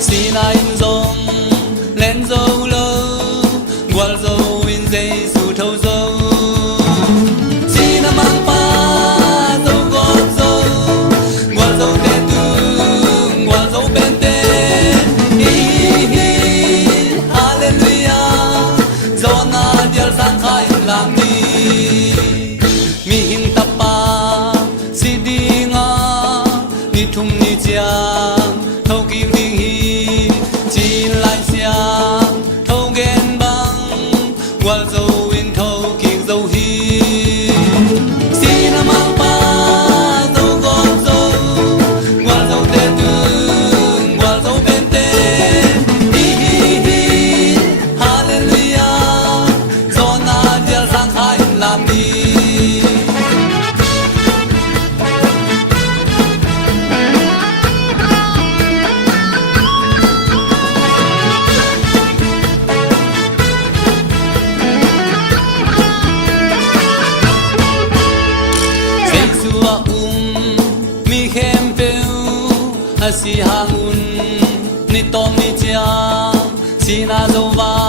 xin anh dòng lên dâu lâu qual dâu in dây su thâu dâu xin mang pa dâu gót dâu qual dâu tê tương qual dâu bên tê hallelujah do na dial sang khai làm đi mi hin tapa si đi nga ni thum ni chiang thâu kim ding hi chi lai xiang thâu gen bang qual dâu in thâu kiek dâu hi xin mang pa dâu gót dâu qual dâu tê tương qual dâu bên tê hallelujah do na dial sang khai làm đi mi khem peu asi hangun ni tom ni cha sina zo va